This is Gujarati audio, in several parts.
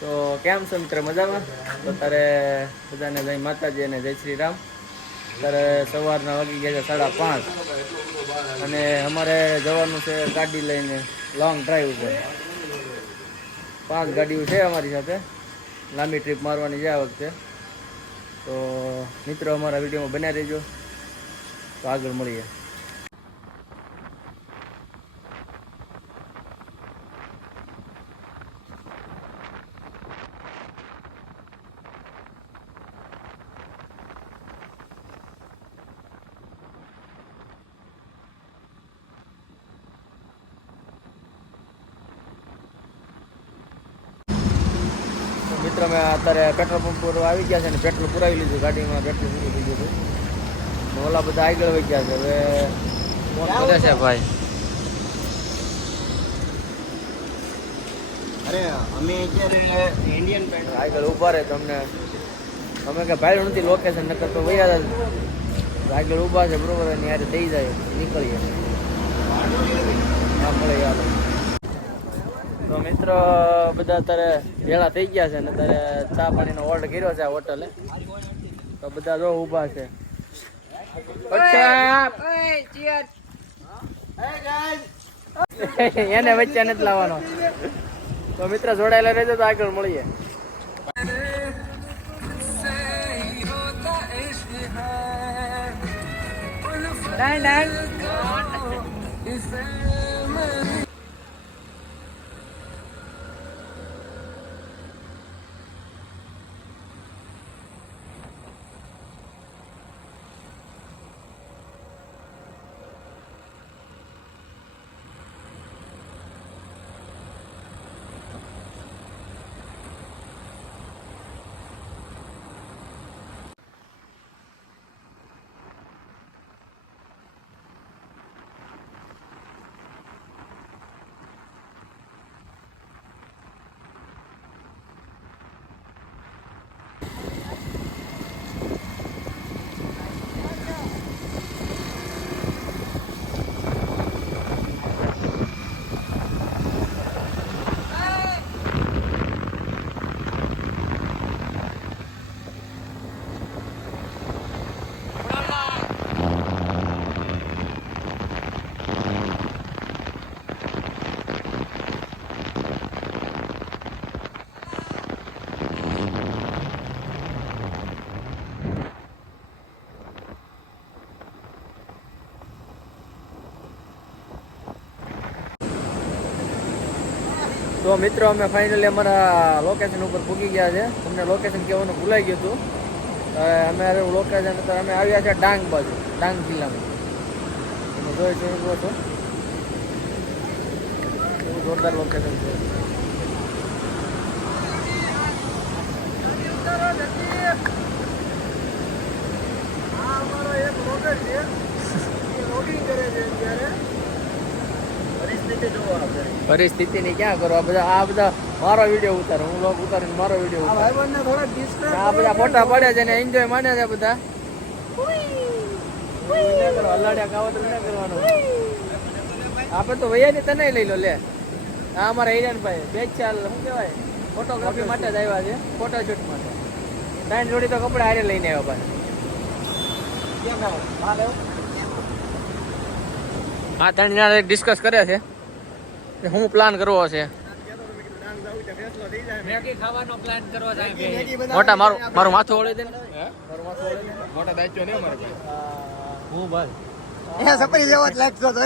તો કેમ છો મિત્ર, મજામાં? તો તારે બધાને જય માતાજી અને જય શ્રી રામ. ત્યારે સવારના વાગી ગયા છે 5:30 અને અમારે જવાનું છે ગાડી લઈને લોંગ ડ્રાઈવ ઉપર. 5 ગાડીઓ છે અમારી સાથે, લાંબી ટ્રીપ મારવાની છે આ વખતે. તો મિત્રો અમારા વિડીયોમાં બન્યા રહેજો, તો આગળ મળીએ. મિત્રો અમે અત્યારે પેટ્રોલ પંપ પર આવી ગયા છે અને પેટ્રોલ પુરાવી લીધું, ગાડીમાં પેટ્રોલ પૂરું થઈ ગયું હતું. ઓલા બધા આગળ વહી ગયા છે. હવે ફોન કરે છે ભાઈ. અરે અમે અત્યારે ઇન્ડિયન પેટ્રોલ આગળ ઊભા રહે તમને અમે કે ભાઈ નથી લોકેશન નકર તો વૈયા આગળ ઊભા છે બરોબર, અને યારે દઈ જાય નીકળીએ. હા મળે યાર. તો મિત્રો બધા અત્યારે ભેળા થઈ ગયા છે ને અત્યારે ચા પાણીનો ઓર્ડર કર્યો છે આ હોટલે. તો બધા જો ઊભા છે. એને વચ્ચે નથી લાવવાનો. તો મિત્ર જોડાયેલા રહેજો, તો આગળ મળીએ. તો મિત્રો અમે ફાઇનલી અમારા લોકેશન ઉપર પૂગી ગયા છે. તમને લોકેશન કહેવાનું ભૂલાઈ ગયું હતું. અમે લોકેશન અમે આવ્યા છે ડાંગ બાજુ, ડાંગ જિલ્લામાં. તમે જોઈ શકો છો એવું જોરદાર લોકેશન છે. પરિસ્થિતિની ક્યાં કરો, આ બધા મારો વિડીયો ઉતારો, હું લોક ઉતારીને મારો વિડીયો ઉતારો. આ બધા ફોટા પડે છે ને એન્જોય માને છે બધા. હલાડ્યા કાવતરું ના કરવાનું. આપણે તો વૈયાની તને લઈ લો લે. આ અમારા હિરાનભાઈ બે ચાલ શું કહેવાય ફોટોગ્રાફી માટે જ આવ્યા છે, ફોટોશૂટ માટે. 3 જોડી તો કપડા હારે લઈને આવ્યા ભાઈ. હા 3 જણા ડિસ્કસ કરે છે કે હું પ્લાન કરવો છે. મોટા મારું માથું ઓળી દે ને. મોટા દાયિત્વ નહીં અમારે હું બસ એ સપરી જેવો જ લાગતો તો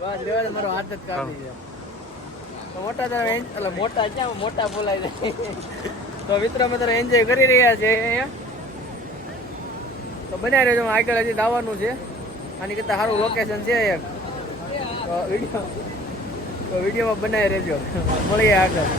બસ રેવા દે, મારો હાથ જ કાઢી છે. તો મોટા તો એટલે મોટા ક્યાં મોટા બોલાય જાય. તો મિત્રો અમે તો એન્જોય કરી રહ્યા છે અહીંયા. તો બનાવી રહેજો, આગળ હજી દાવાનું છે. આની કરતાં સારું લોકેશન છે એક. તો વિડીયોમાં બનાવી રહેજો, મળીએ આગળ.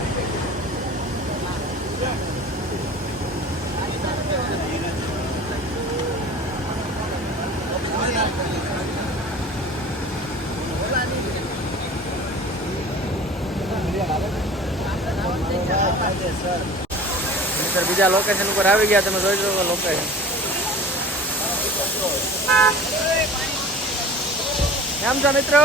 બીજા લોકેશન ઉપર આવી ગયા, તમે જોઈ શકો લોકેશન. કેમ છો મિત્રો?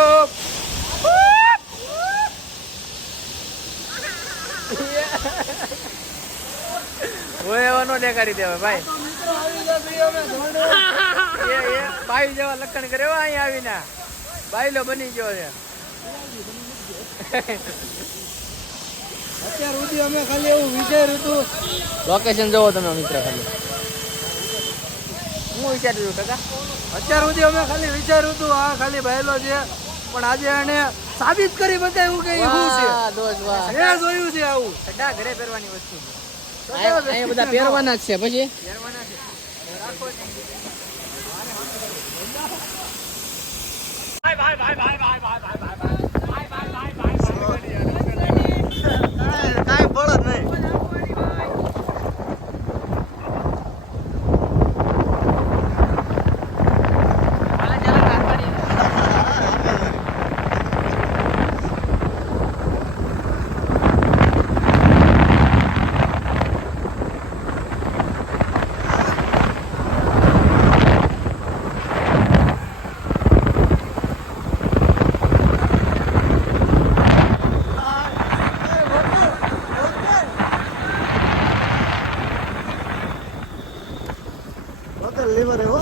હોય એવા નો દેખાડી દેવાય ભાઈ. એ બાઈ જેવા લખણ કરે અહીંયા આવીને બાઈલો બની ગયો છે. અત્યાર સુધી અમે ખાલી એવું વિચાર્યું હતું. લોકેશન જોવો તમે મિત્ર ખાલી. હું વિચાર્યું છું કાકા, અત્યાર સુધી અમે ખાલી વિચાર્યું હતું આ ખાલી ભાઈલો છે, પણ આજે એને સાબિત કરી બતાવ્યું કે એ શું છે. વાહ દોસ્ત વાહ. એ જોયું છે આવું. સડા ઘરે પહેરવાની વસ્તુ અહીંયા બધા પહેરવાના જ છે. પછી કાંઈ બળદ નહીં. લીવર એવો.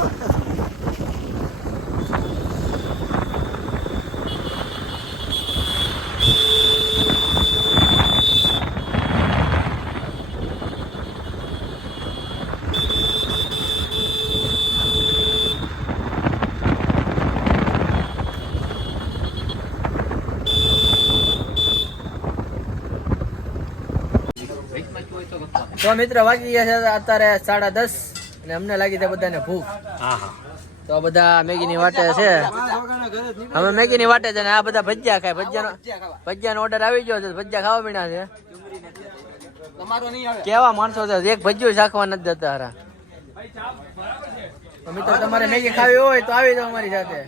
તો મિત્ર વાગી ગયા છે અત્યારે 10:30 અને અમને લાગી છે બધાને ભૂખ. તો આ બધા મેગી ની વાટે છે. અમે મેગી ની વાટે છે ને આ બધા ભજીયા ખાય. ભજીયાનો ઓર્ડર આવી ગયો છે. ભજીયા ખાવા મીણા છે. કેવા માણસો છે, એક ભજીયું શાખવા નથી દેતા હારા. તો મિત્રો તમારે મેગી ખાવી હોય તો આવી જાઓ અમારી સાથે.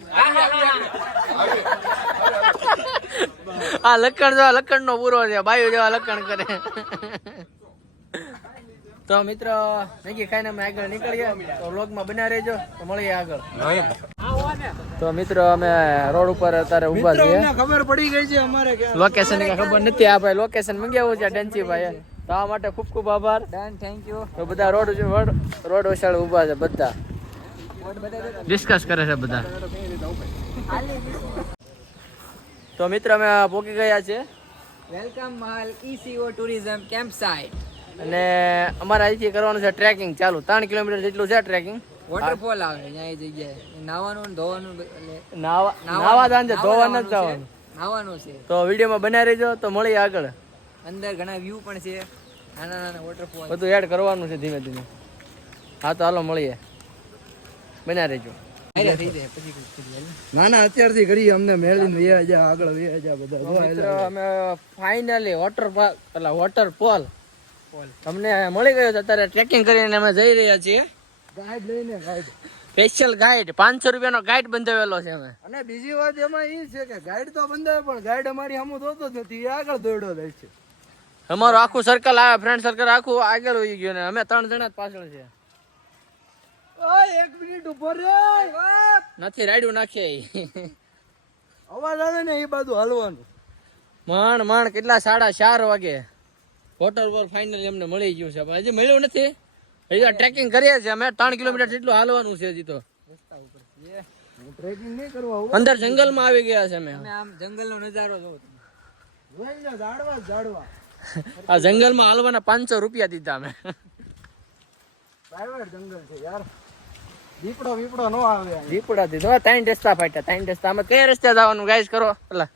આ લખણ જેવા લખણ નો પૂરો છે, બાયુ જેવા લખણ કરે. તો મિત્રો મેગી ખાઈને અમે આગળ નીકળીએ. તો વ્લોગમાં બન્યા રહેજો, તો મળીએ આગળ. તો મિત્રો અમે રોડ ઉપર અત્યારે ઉભા છીએ. ખબર પડી ગઈ છે અમારે લોકેશન ની ખબર નથી. આ ભાઈ લોકેશન મંગાવ્યું છે ડંચીભાઈ, તો આ માટે ખૂબ ખૂબ આભાર. Thank you. તો બધા રોડ ઓસાળ ઉભા છે, બધા ડિસ્કસ કરે છે બધા. તો મિત્રો અમે પહોંચી ગયા છે વેલકમ મહલ ECO ટુરિઝમ કેમ્પ સાઇટ. અને અમારે અહીંથી કરવાનું છે ટ્રેકિંગ ચાલુ. 3 કિલોમીટર જેટલું છે ટ્રેકિંગ. વોટરફોલ આવે અહીંયા એ જગ્યાએ. નાવાનું ને ધોવાનું નાવા દાન છે, ધોવા નથી જવાનું. નાવાનું છે. તો વિડીયોમાં બનાવી રહેજો, તો મળીએ આગળ. અંદર ઘણા વ્યૂ પણ છે, નાના નાના વોટરફોલ. બધું એડ કરવાનું છે ધીમે ધીમે. હા તો હાલો મળીએ, બનાવી રહેજો. થઈ જાય પછી ના ના અત્યારથી કરીએ. અમને મેળીને વ્યા જા આગળ વ્યા જા બધા. મિત્રો અમે ફાઇનલી વોટરફોલ અમને મળી ગયો છે. અત્યારે ટ્રેકિંગ કરીને અમે જઈ રહ્યા છીએ. ગાઈડ લઈને ગાઈડ. સ્પેશિયલ ગાઈડ 500 રૂપિયાનો ગાઈડ બંધાવેલો છે અમે. અને બીજી વાત એમાં એ છે કે ગાઈડ તો બંધાવે, પણ ગાઈડ અમારી સામું જોતો જ નથી, એ આગળ દોડ્યો જાય છે. અમારું આખું સર્કલ આવે, ફ્રેન્ડ સર્કલ આખું આગળ હોઈ ગયું ને અમે 3 જણા જ પાછળ છે. ઓય 1 મિનિટ ઉભો રે. નથી રાડ્યું નાખે. અવાજ આવે ને એ બાજુ હાલવાનું. માંડ કેટલા 4:30 વાગે વોટરફોલ ફાઇનલી અમને મળી ગયું છે. હજી મળ્યું નથી. હજી ટ્રેકિંગ કરીએ છીએ અમે. 3 કિલોમીટર જેટલું હાલવાનું છે હજી. તો ટ્રેકિંગ નહીં કરવા. અંદર જંગલમાં આવી ગયા છે અમે. આમ જંગલનો નજારો જોવો તમે. જોઈ લો, ઝાડવા. આ જંગલમાં હાલવાના 500 રૂપિયા દીધા અમે. પ્રાઇવેટ જંગલ છે યાર. દીપડો નો આવે. દીપડા દીધો. 3 રસ્તા ફાટ્યા. 3 રસ્તા. અમે કયા રસ્તે જવાનું ગાઈસ કરો પેલા.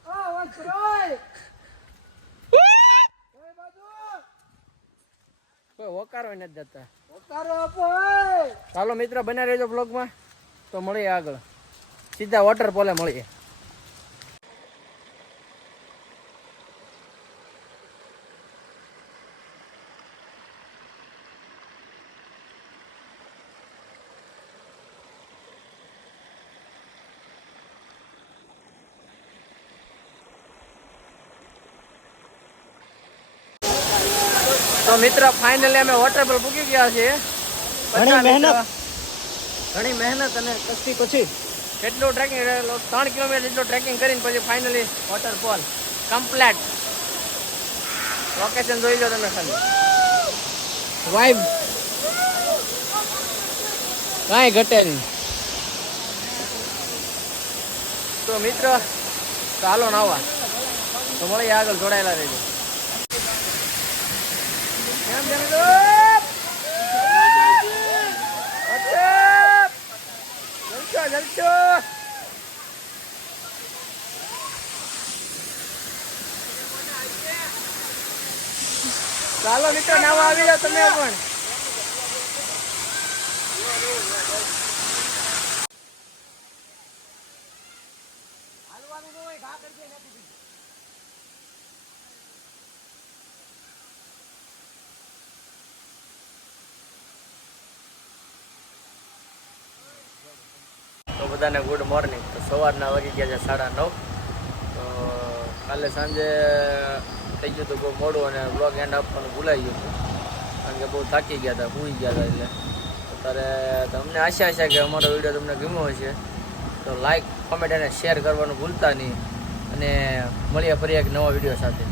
કોઈ ઓકારો નથી જતા. ચાલો મિત્ર બને રહેજો બ્લોગમાં, તો મળીએ આગળ. સીધા વોટરફોલે મળીએ. તો મિત્ર ફાઇનલી અમે વોટરફોલ પૂકી ગયા છીએ. ઘણી મહેનત અને કષ્ટી પછી કેટલું ટ્રેકિંગ 3 કિલોમીટર જેટલું ટ્રેકિંગ કરીને પછી ફાઇનલી વોટરફોલ કમ્પ્લીટ. લોકેશન જોઈ લો તમે ખાલી વાઇબ કાંઈ ઘટે નહીં. તો મિત્ર ચાલો નાવા તો મળીએ આગળ જોડાયેલા રહેજો. કેમ છે મિત્રો? જલસો જલસો. ચાલો મિત્રો નાવા આવી જાઓ તમે પણ. તો બધાને ગુડ મોર્નિંગ. તો સવારના વાગી ગયા છે 9:30. તો કાલે સાંજે થઈ ગયું હતું બહુ મોડું અને બ્લોગ એન્ડ આપવાનું ભૂલાઈ ગયું હતું કારણ કે બહુ થાકી ગયા હતા, સૂઈ ગયા હતા. એટલે અત્યારે તમને આશા છે કે અમારો વિડીયો તમને ગમ્યો હશે. તો લાઈક, કોમેન્ટ અને શેર કરવાનું ભૂલતા નહીં અને મળીએ ફરી એક નવા વિડીયો સાથે.